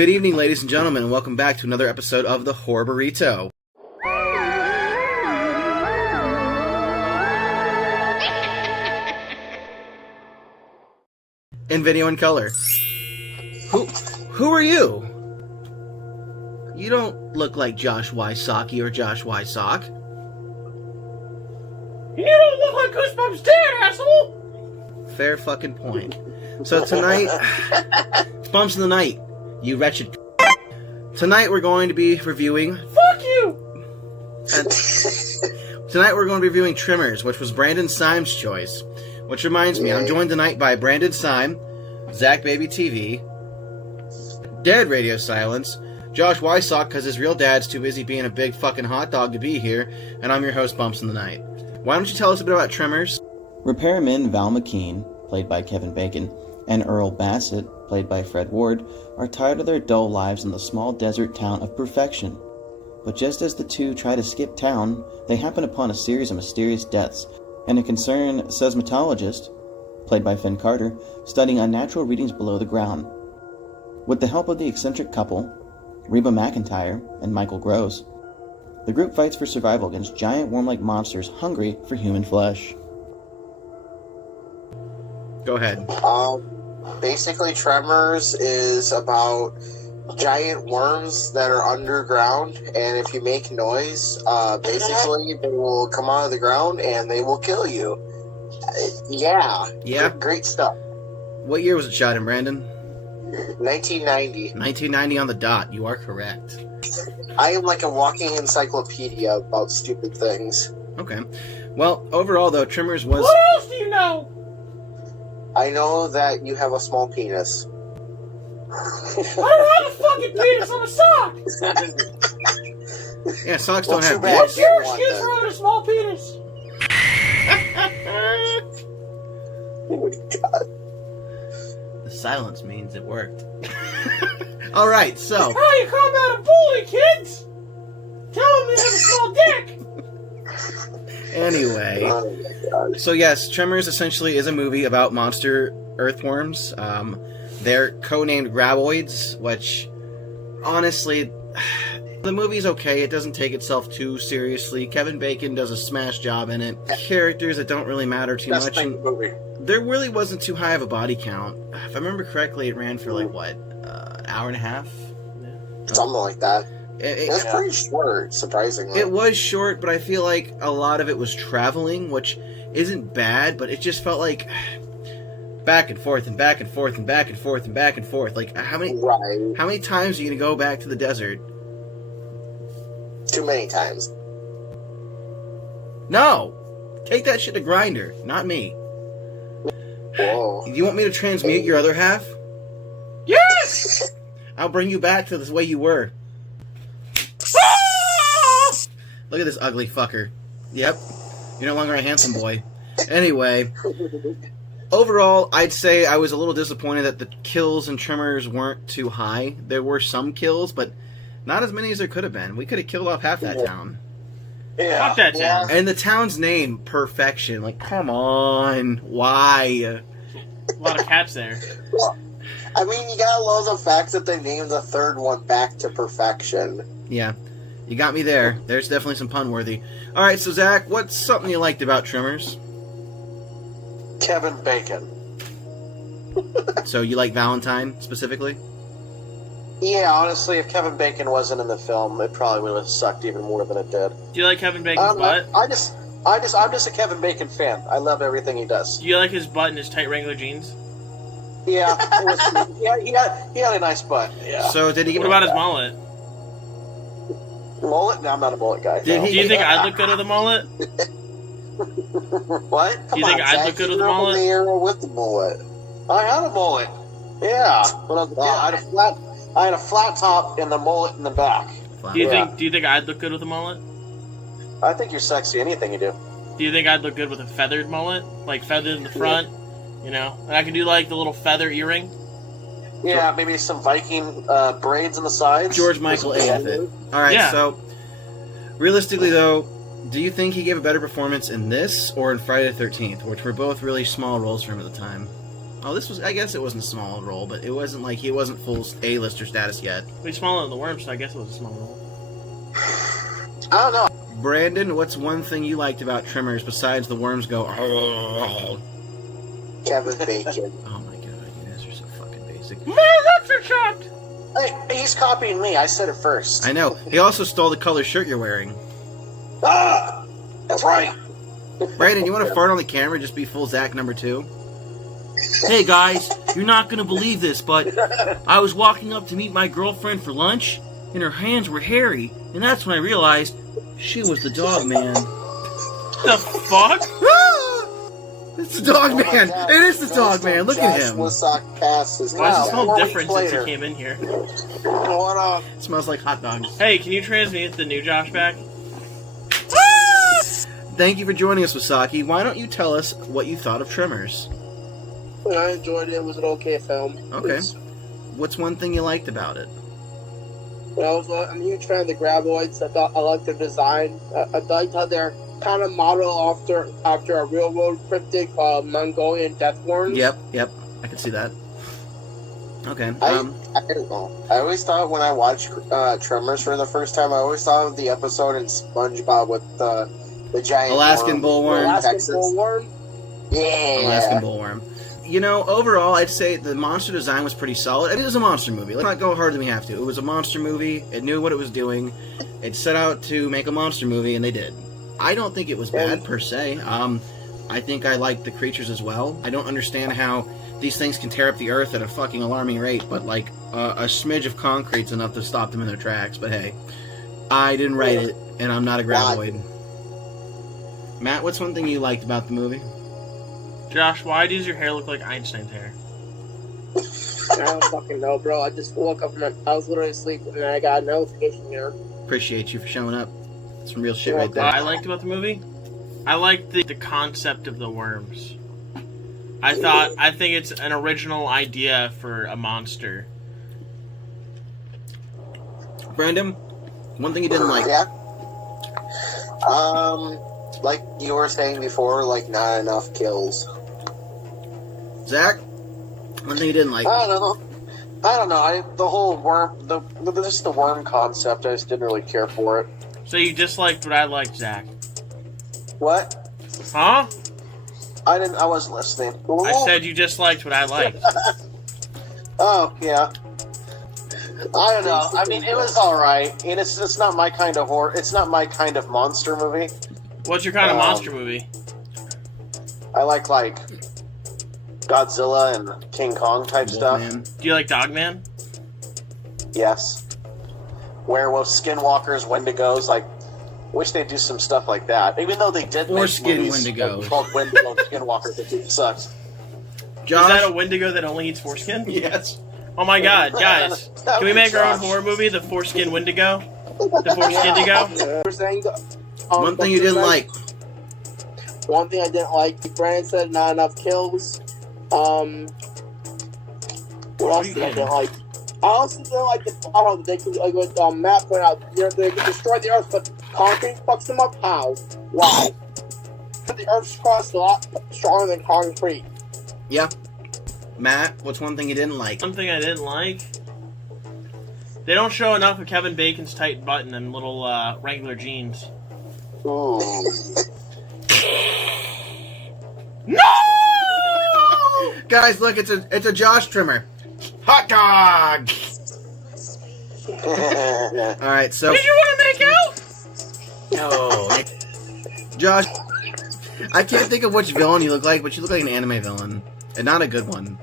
Good evening, ladies and gentlemen, and welcome back to another episode of the Horror Burrito. In video and color. Who are you? You don't look like Josh Wysocki or Josh Wysock. You don't look like Goosebumps dad, asshole! Fair fucking point. So tonight, it's Bumps in the Night, you wretched. Tonight we're going to be reviewing... Fuck you! Tonight we're going to be reviewing Tremors, which was Brandon Sime's choice. Which reminds me, I'm joined tonight by Brandon Sime, Zach Baby TV, Dead Radio Silence, Josh Wysock because his real dad's too busy being a big fucking hot dog to be here, and I'm your host, Bumps in the Night. Why don't you tell us a bit about Tremors? Repairman Val McKean, played by Kevin Bacon, and Earl Bassett, played by Fred Ward, are tired of their dull lives in the small desert town of Perfection. But just as the two try to skip town, they happen upon a series of mysterious deaths, and a concerned seismologist, played by Finn Carter, studying unnatural readings below the ground. With the help of the eccentric couple, Reba McEntire and Michael Gross, the group fights for survival against giant worm-like monsters hungry for human flesh. Go ahead. Basically, Tremors is about giant worms that are underground, and if you make noise, basically they will come out of the ground and they will kill you. Yeah. Great stuff. What year was it shot in, Brandon? 1990. 1990 on the dot. You are correct. I am like a walking encyclopedia about stupid things. Okay. Well, overall, though, Tremors was... What else do you know? I know that you have a small penis. I don't have a fucking penis, I'm a sock! Yeah, socks don't have What's dicks. your excuse for having a small penis? Oh my god. The silence means it worked. Alright, so... How you combat a bully, kids? Tell them they have a small dick! Anyway, Oh my god. so yes, Tremors essentially is a movie about monster earthworms. They're codenamed graboids, which, honestly, the movie's okay. It doesn't take itself too seriously. Kevin Bacon does a smash job in it. Characters that don't really matter too much. And Movie. there really wasn't too high of a body count. If I remember correctly, it ran for like, what, an hour and a half? Something like that. It's It, pretty short, surprisingly. it was short, but I feel like a lot of it was traveling, which isn't bad, but it just felt like back and forth and back and forth and back and forth and back and forth. Like, how many times are you going to go back to the desert? Too many times. No! Take that shit to Grinder, not me. Whoa. Do you want me to transmute your other half? Yes! I'll bring you back to the way you were. Look at this ugly fucker. Yep. You're no longer a handsome boy. Anyway, overall, I'd say I was a little disappointed that the kills in Tremors weren't too high. There were some kills, but not as many as there could have been. We could have killed off half that town. Yeah. Fuck that town. And the town's name, Perfection. Like, come on. Why? A lot of cats there. Well, I mean, you gotta love the fact that they named the third one Back to Perfection. Yeah. You got me there. There's definitely some pun worthy. Alright, so Zach, what's something you liked about Tremors? Kevin Bacon. So you like Valentine, specifically? Yeah, honestly, if Kevin Bacon wasn't in the film, it probably would have sucked even more than it did. Do you like Kevin Bacon's butt? I'm just a Kevin Bacon fan. I love everything he does. Do you like his butt and his tight Wrangler jeans? Yeah, he had a nice butt. Yeah. So did he What give about his mullet? Mullet? No, I'm not a mullet guy. Did no. Do you think I'd look good with a mullet? What? Do you think I'd look good with a mullet? The era with the mullet. I had a mullet. Yeah. I had a flat top and the mullet in the back. Wow. Do you think I'd look good with a mullet? I think you're sexy. Anything you do. Do you think I'd look good with a feathered mullet? Like feathered in the front, you know? And I could do like the little feather earring? Yeah, maybe some Viking braids on the sides. George Michael A. fit. Alright, Yeah. so realistically though, do you think he gave a better performance in this or in Friday the 13th, which were both really small roles for him at the time? Oh, this was, I guess it wasn't a small role, but it wasn't like he wasn't full A-lister status yet. He's smaller than the worm, so I guess it was a small role. I don't know. Brandon, what's one thing you liked about Tremors besides the worms go? Kevin Bacon. Oh my god, you guys are so fucking basic. My lips are chapped! Hey, he's copying me. I said it first. I know. He also stole the color shirt you're wearing. Ah, that's right. Brandon, you want to fart on the camera? Just be full Zach number 2. Hey guys, you're not gonna believe this, but I was walking up to meet my girlfriend for lunch, and her hands were hairy, and that's when I realized she was the dog man. The fuck? It's the dog man. God. It is the dog man. Look at Josh him. Wassock passes. Why does it Now, smell 4 different weeks since later. he came in here? What up? It smells like hot dogs. Hey, can you transmute the new Josh back? Thank you for joining us, Wasaki. Why don't you tell us what you thought of Tremors? I enjoyed it. It was an okay film. Okay. It's- What's one thing you liked about it? When I'm a huge fan of the graboids. I liked their design. I liked how they're kind of modeled after a real world cryptid called Mongolian death worms. Yep. I can see that. Okay. I don't know. I always thought when I watched Tremors for the first time, I always thought of the episode in SpongeBob with the giant Alaskan worm. bullworm. Alaskan Texas. bullworm. Yeah. Alaskan bullworm. You know, overall, I'd say the monster design was pretty solid. It is a monster movie. Let's not go harder than we have to. It was a monster movie. It knew what it was doing. It set out to make a monster movie, and they did. I don't think it was bad, per se. I think I liked the creatures as well. I don't understand how these things can tear up the earth at a fucking alarming rate, but, like, a smidge of concrete's enough to stop them in their tracks. But hey, I didn't write it, and I'm not a graboid. Matt, what's one thing you liked about the movie? Josh, why does your hair look like Einstein's hair? I don't fucking know, bro. I just woke up and I was literally asleep, and then I got a notification here. Appreciate you for showing up. Some real shit right What there. I liked about the movie? I liked the concept of the worms. I think it's an original idea for a monster. Brandon, one thing you didn't like. Yeah. Like you were saying before, like not enough kills. Zach, one thing you didn't like. I don't know. The whole worm, just the worm concept. I just didn't really care for it. So you disliked what I liked, Zach? What? Huh? I wasn't listening. I said you disliked what I liked. Oh yeah. I don't know. I mean, it was all right, and it's not my kind of horror. It's not my kind of monster movie. What's your kind of monster movie? I like Godzilla and King Kong type stuff. Wolfman. Do you like Dogman? Yes. Werewolves, skinwalkers, wendigos. Like, wish they'd do some stuff like that. Even though they did make Foreskin movies wendigos. called Wendigo and Skinwalkers, that sucks. Josh? Is that a Wendigo that only eats foreskin? Yes. Oh my god, guys. That Can we would make our own Josh. horror movie, The Foreskin Wendigo? The Foreskin Wendigo? We're saying, One thing you didn't like. One thing I didn't like. Brandon said not enough kills. What else did I didn't like? I also didn't like the plot hole that they could, like what Matt pointed out. They could destroy the Earth, but concrete fucks them up. How? Why? The Earth's crust a lot stronger than concrete. Yeah. Matt, what's one thing you didn't like? Something I didn't like. They don't show enough of Kevin Bacon's tight button and little Wrangler jeans. Ooh. No! Guys, look, it's a Josh trimmer. Hot dog! Alright, so... Did you want to make out? No. Josh, I can't think of which villain you look like, but you look like an anime villain. And not a good one.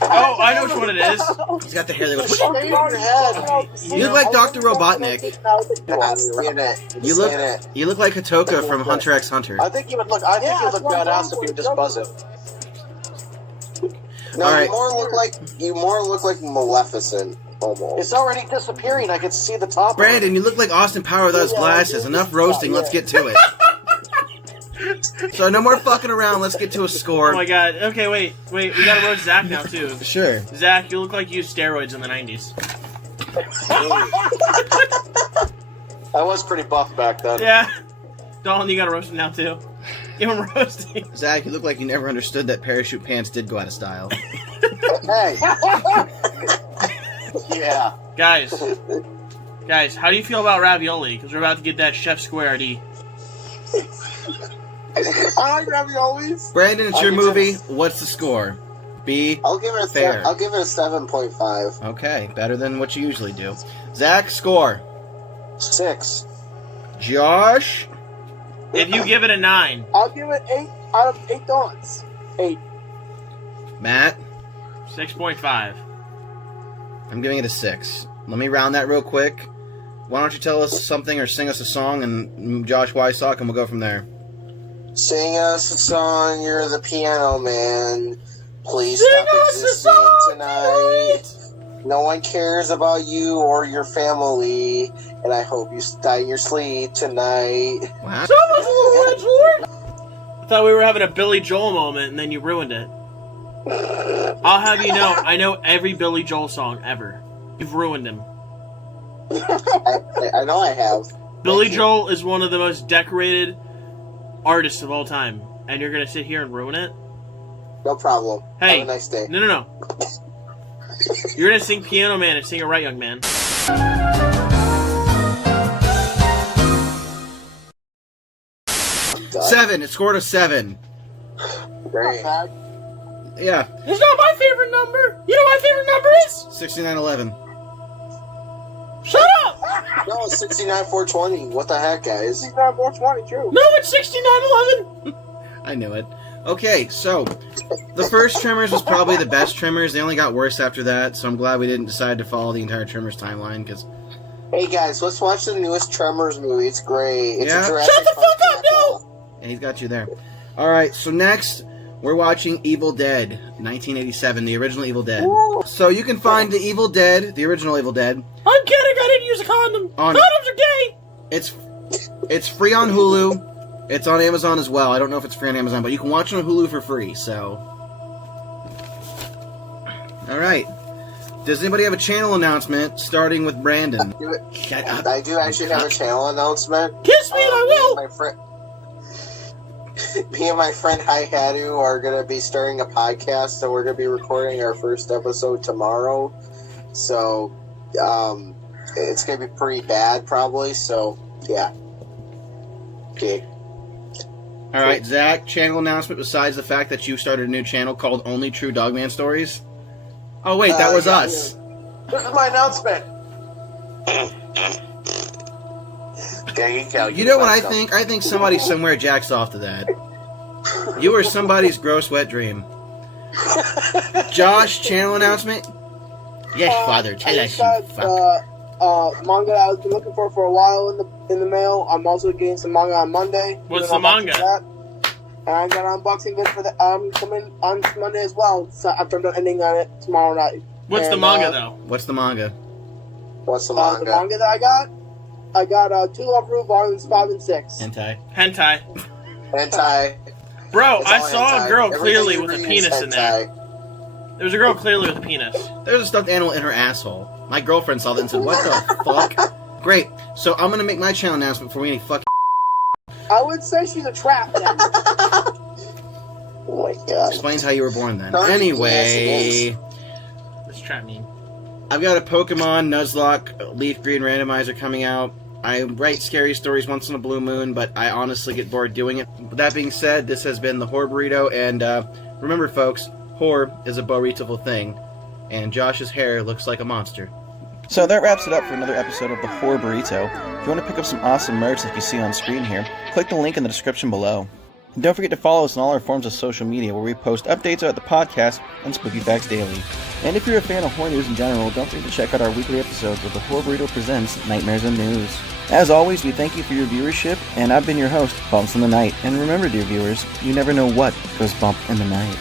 Oh, I know which one it is. He's got the hair that goes... Shave your head. You look like Dr. Robotnik. You look- In it. You look like Hatoka from Hunter x Hunter. I think you would look. I think you would look badass if you would just buzz it. No, All right. you more look like Maleficent almost. It's already disappearing. I can see the top. Brandon, you look like Austin Power without his glasses. Enough roasting, let's get to it. So no more fucking around, let's get to a Oh score. my god. Okay, wait. We gotta roast Zach now, too. Sure. Zach, you look like you used steroids in the 90s. I was pretty buff back then. Yeah. Dalton, you gotta roast him now, too. Give him roasting. Zach, you look like you never understood that parachute pants did go out of style. Hey. Yeah. Guys, how do you feel about ravioli? Because we're about to get that Chef Square-D. I like raviolis. Brandon, it's your movie. What's the score? B. I'll give it a Fair. I'll give it a 7.5. Okay, better than what you usually do. Zach, score. 6. Josh. If you give it a 9. I'll give it 8 out of 8 donuts. 8. Matt. 6.5. I'm giving it a 6. Let me round that real quick. Why don't you tell us something or sing us a song, and Josh Wysock, and we'll go from there. Sing us a song, you're the piano man. Please stop existing tonight. No one cares about you or your family, and I hope you die in your sleep tonight. Wow. I thought we were having a Billy Joel moment, and then you ruined it. I'll have you know, I know every Billy Joel song ever. You've ruined him. I know I have. Billy Joel is one of the most decorated artists of all time, and you're gonna sit here and ruin it? No problem. Hey, have a nice day. No. You're gonna sing Piano Man and sing it right, young man. 7. It scored a 7. Great. Yeah. It's not my favorite number. You know what my favorite number is? 6911. Shut up! No, it's 69,420. What the heck, guys? 69,420, true. No, it's 6911. I knew it. Okay, so the first Tremors was probably the best Tremors. They only got worse after that, so I'm glad we didn't decide to follow the entire Tremors timeline, because... Hey, guys, let's watch the newest Tremors movie. It's great. It's Yeah? a Jurassic Shut the Park fuck up, vehicle. And he's got you there. Alright, so next, we're watching Evil Dead, 1987, the original Evil Dead. Ooh. So you can find the Evil Dead, the original Evil Dead, I'm kidding, I didn't use a condom. On- Condoms are gay. it's free on Hulu. It's on Amazon as well. I don't know if it's free on Amazon, but you can watch it on Hulu for free, so... Alright. Does anybody have a channel announcement, starting with Brandon? Shut up. I do actually have a channel announcement. Kiss me and I will. Me and my friend Hi Hadu are going to be starting a podcast, and we're going to be recording our first episode tomorrow. So, it's going to be pretty bad, probably. So, yeah. Okay. Alright, Zach, channel announcement besides the fact that you started a new channel called Only True Dogman Stories? Oh, wait, that was us. This is my announcement. There you go. You know what I think? I think somebody somewhere jacks off to that. You are somebody's gross wet dream. Josh, channel announcement? Yes, Father, tell us, you fuck. Manga that I've been looking for a while in the mail. I'm also getting some manga on Monday. What's Doing the an unboxing manga? for that. And I got an unboxing vid for that coming on Monday as well. So after I'm done ending on it tomorrow night. What's the And, manga, though? What's the manga? What's the The manga? manga that I got Two Love Ru volumes 5 and 6. Hentai. Hentai. Hentai. Bro, It's I all saw hentai. a girl Everything clearly you with a read is penis in there. hentai. There was a girl clearly with a penis. There's a stuffed animal in her asshole. My girlfriend saw that and said, what the fuck? Great. So I'm going to make my channel announcement before we any fuck. I would say she's a trap then. Oh my god. Explains how you were born then. Sorry, Anyway, This trap mean. I've got a Pokemon Nuzlocke Leaf Green randomizer coming out. I write scary stories once in a blue moon, but I honestly get bored doing it. With that being said, this has been the Horror Burrito, and remember folks, horror is a burrito thing, and Josh's hair looks like a monster. So that wraps it up for another episode of the Horror Burrito. If you want to pick up some awesome merch like you see on screen here, click the link in the description below. And don't forget to follow us on all our forms of social media where we post updates about the podcast and Spooky Facts Daily. And if you're a fan of horror news in general, don't forget to check out our weekly episodes where the Horror Burrito presents Nightmares and News. As always, we thank you for your viewership, and I've been your host, Bumps in the Night. And remember, dear viewers, you never know what goes bump in the night.